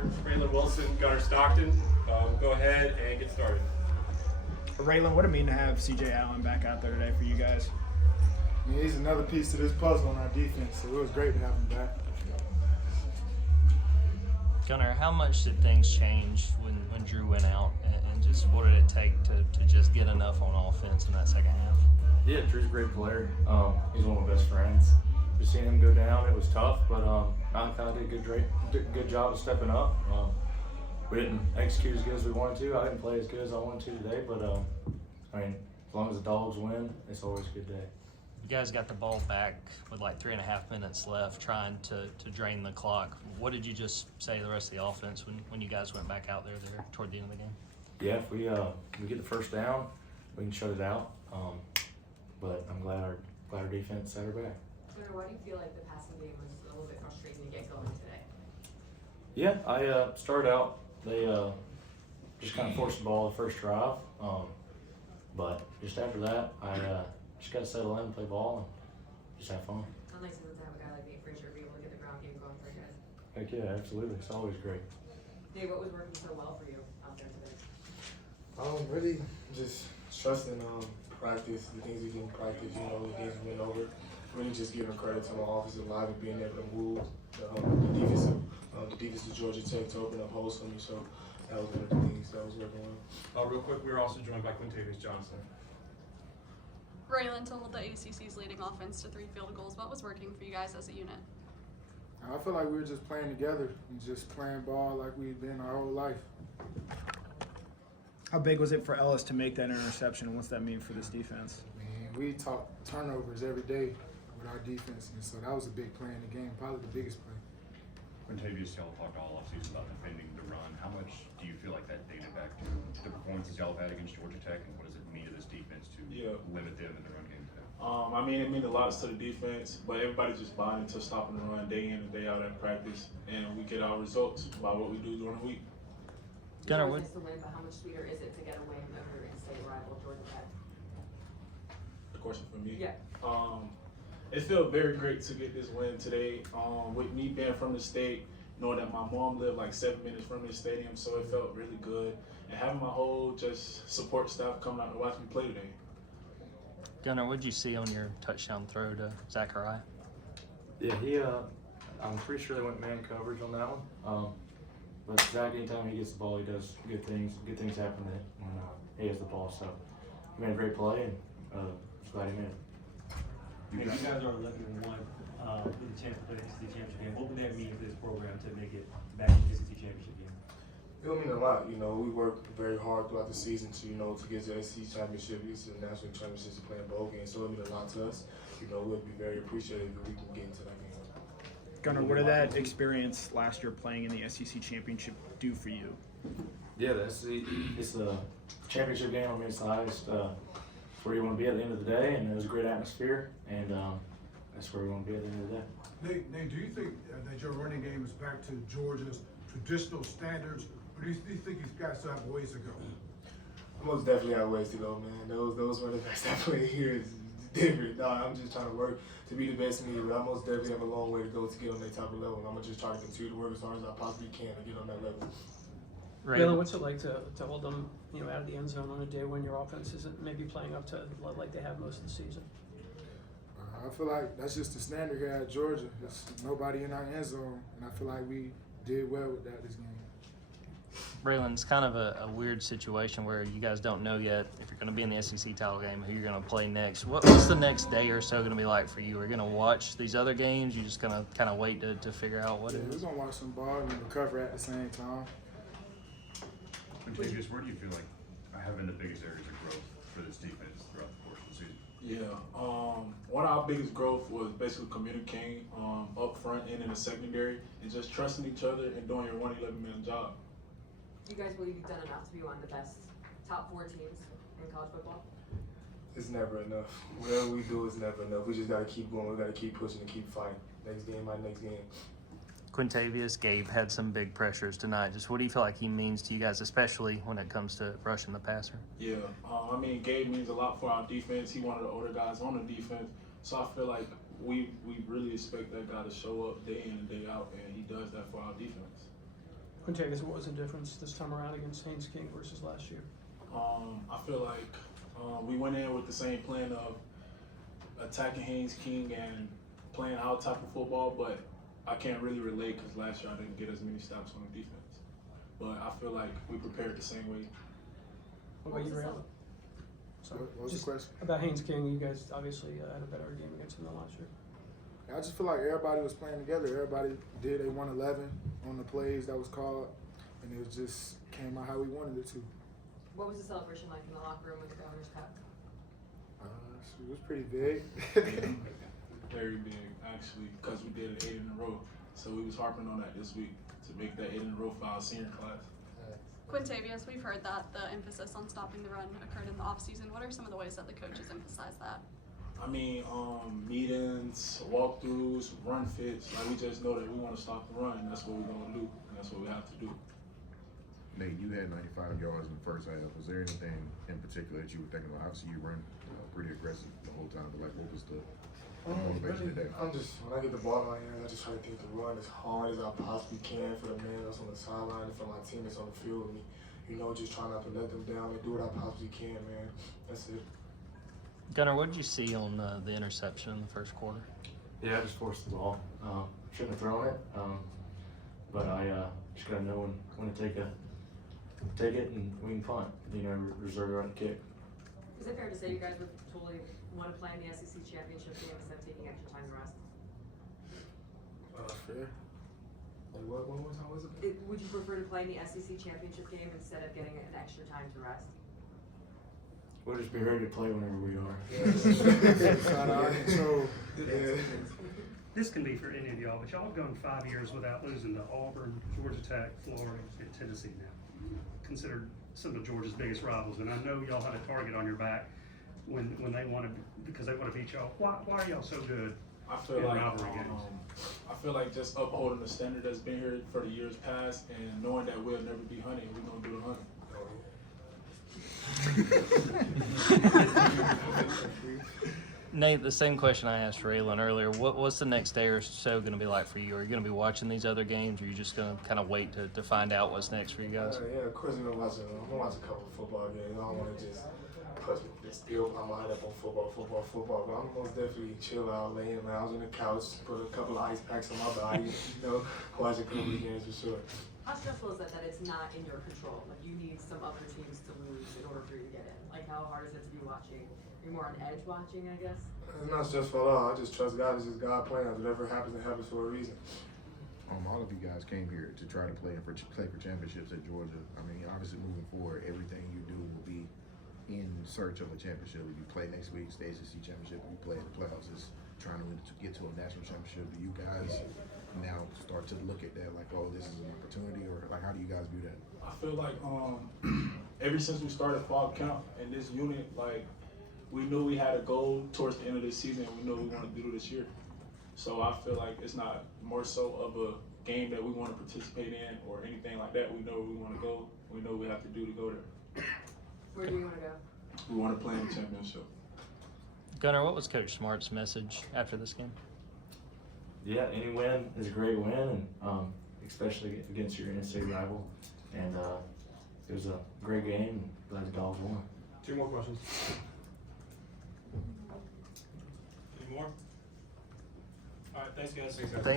gunner Raylen Wilson, gunner Stockton. Go ahead and get started. Raylen, what it mean to have CJ Allen back out there today for you guys? I mean, he's another piece to this puzzle on our defense, so it was great to have him back. Gunnar, how much did things change when Drew went out, and just what did it take to just get enough on offense in that second half? Yeah, Drew's a great player. He's one of my best friends. Just seeing him go down, it was tough, but I kind of did a good job of stepping up. We didn't execute as good as we wanted to. I didn't play as good as I wanted to today, but I mean, as long as the Dogs win, it's always a good day. You guys got the ball back with like 3.5 minutes left, trying to drain the clock. What did you just say to the rest of the offense when you guys went back out there toward the end of the game? Yeah, if we get the first down, we can shut it out. But I'm glad our defense set her back. Why do you feel like the passing game was a little bit frustrating to get going today? Yeah, I started out. They just kind of forced the ball the first drive, but just after that, I just got to settle in and play ball and just have fun. How nice is it to have a guy like Nate Frazier be able to get the ground game going for you guys? Heck yeah, absolutely. It's always great. Dave, what was working so well for you out there today? Really just trusting practice, the things we can practice, the things we went over. Really just giving credit to my offensive line and being able to move the defense of Georgia Tech to open up holes for me. So that was one of the things that was working well. Real quick, we were also joined by Quintavius Johnson. Raylen, to hold the ACC's leading offense to 3 field goals, what was working for you guys as a unit? I feel like we were just playing together and just playing ball like we've been our whole life. How big was it for Ellis to make that interception, and what's that mean for this defense? Man, we talk turnovers every day with our defense, and so that was a big play in the game, probably the biggest play. Quintavius, y'all talked all offseason about defending the run. How much do you feel like that dated back to the performances y'all have had against Georgia Tech, and what does it mean to this defense to limit them in the run game today? I mean, it means a lot to the defense, but everybody just buying into stopping the run day in and day out at practice, and we get our results by what we do during the week. Gunnar, It's nice to win, but how much sweeter is it to get a win over in-state rival Georgia Tech? The question for me. Yeah. It felt very great to get this win today. With me being from the state, knowing that my mom lived like 7 minutes from the stadium, so it felt really good. And having my whole just support staff come out to watch me play today. Gunnar, what did you see on your touchdown throw to Zachariah? Yeah, I'm pretty sure they went man coverage on that one. But Zach, anytime he gets the ball, he does good things. Good things happen to him when he has the ball. So he made a great play, and just glad he made it. You guys are 11-1 with the chance to play the SEC championship game. What would that mean for this program to make it back to the SEC championship game? It'll mean a lot. We worked very hard throughout the season to get to the SEC championship, to the national championships, to play in bowl games. So it'll mean a lot to us. We'll be very appreciative if we can get into that game. Gunnar, what did that experience last year playing in the SEC championship do for you? Yeah, it's a championship game. I mean, it's the highest where you want to be at the end of the day, and it was a great atmosphere, and that's where we want to be at the end of the day. Nate, do you think that your running game is back to Georgia's traditional standards, or do you think you guys still have ways to go? Most definitely have ways to go, man. Those running backs that play here is different. No, I'm just trying to work to be the best in me, but I most definitely have a long way to go to get on that type of level. And I'm gonna just try to continue to work as hard as I possibly can to get on that level. Raylen, what's it like to hold them, out of the end zone on a day when your offense isn't maybe playing up to like they have most of the season? I feel like that's just the standard here at Georgia. There's nobody in our end zone, and I feel like we did well with that this game. Raylen, it's kind of a weird situation where you guys don't know yet if you're going to be in the SEC title game, who you're going to play next. What's the next day or so going to be like for you? Are you going to watch these other games? You're just going to kind of wait to figure out what it is? We're going to watch some ball and recover at the same time. Quintavius, where do you feel like having the biggest areas of growth for this defense throughout the course of the season? Yeah, one of our biggest growth was basically communicating up front and in the secondary, and just trusting each other and doing your 111-man job. Do you guys believe you've done enough to be one of the best top 4 teams in college football? It's never enough. Whatever we do is never enough. We just got to keep going. We got to keep pushing and keep fighting. Next game, my next game. Quintavius, Gabe had some big pressures tonight. Just what do you feel like he means to you guys, especially when it comes to rushing the passer? Yeah, Gabe means a lot for our defense. He one of the older guys on the defense, so I feel like we really expect that guy to show up day in and day out, and he does that for our defense. Quintavius, what was the difference this time around against Haynes King versus last year? I feel like we went in with the same plan of attacking Haynes King and playing our type of football, but I can't really relate because last year I didn't get as many stops on the defense. But I feel like we prepared the same way. What about you, Raylen? Sorry. What was the question? About Haynes King, you guys obviously had a better game against him than last year. I just feel like everybody was playing together. Everybody did a 111 on the plays that was called, and it just came out how we wanted it to. What was the celebration like in the locker room with the Governor's Cup? It was pretty big. Very big, actually, because we did it 8 in a row. So we was harping on that this week to make that 8 in a row for our senior class. Quintavious, we've heard that the emphasis on stopping the run occurred in the offseason. What are some of the ways that the coaches emphasize that? I mean, meetings, walkthroughs, run fits. Like, we just know that we want to stop the run, and that's what we're going to do, and that's what we have to do. Nate, you had 95 yards in the first half. Was there anything in particular that you were thinking about? Obviously, you run pretty aggressive the whole time, but like, what was the motivation today? I'm just, when I get the ball in my hands, I just try to think to run as hard as I possibly can for the man that's on the sideline and for my teammates on the field with me. You know, just trying not to let them down and do what I possibly can, man. That's it. Gunnar, what did you see on the interception in the first quarter? Yeah, I just forced the ball. Shouldn't have thrown it, but I just gotta know when to take it and we can punt. You know, reserve the right to kick. Is it fair to say you guys would totally want to play in the SEC championship game instead of taking extra time to rest? Fair. Like what? One more time was it? Would you prefer to play in the SEC championship game instead of getting an extra time to rest? We'll just be ready to play whenever we are. This can be for any of y'all, but y'all have gone 5 years without losing to Auburn, Georgia Tech, Florida, and Tennessee now. Considered some of Georgia's biggest rivals, and I know y'all had a target on your back when they wanted, because they want to beat y'all. Why are y'all so good I feel in like rivalry games? I feel like just upholding the standard that's been here for the years past, and knowing that we'll never be hunting, we're gonna do the hunting. Nate, the same question I asked Raylen earlier. What's the next day or so going to be like for you? Are you going to be watching these other games, or are you just going to kind of wait to find out what's next for you guys? Yeah, of course I'm gonna watch a couple of football games. I don't want to just build my mind up on football. But I'm most definitely chill out, laying around on the couch, put a couple of ice packs on my body, you know, watch a couple of games for sure. How stressful is that it's not in your control? Like you need some other teams to lose in order for you to get in. Like how hard is it to be watching? You're more on edge watching, I guess? It's not stressful at all. I just trust God. It's just God plans. Whatever happens, it happens for a reason. All of you guys came here to try to play for championships at Georgia. I mean, obviously moving forward, everything you do will be in search of a championship. If you play next week, the ACC championship. If you play in the playoffs, it's trying to get to a national championship. Do you guys now start to look at that like, oh, this is an opportunity, or like, how do you guys view that? I feel like ever since we started fall camp in this unit, like we knew we had a goal towards the end of this season, and we knew we wanted to do this year. So I feel like it's not more so of a game that we want to participate in or anything like that. We know where we want to go. We know what we have to do to go there. Where do you want to go? We want to play in the championship. Gunnar, what was Coach Smart's message after this game? Yeah, any win is a great win, and especially against your in-state rival. And it was a great game. Glad the Dogs won. 2 more questions. Any more? All right, thanks guys.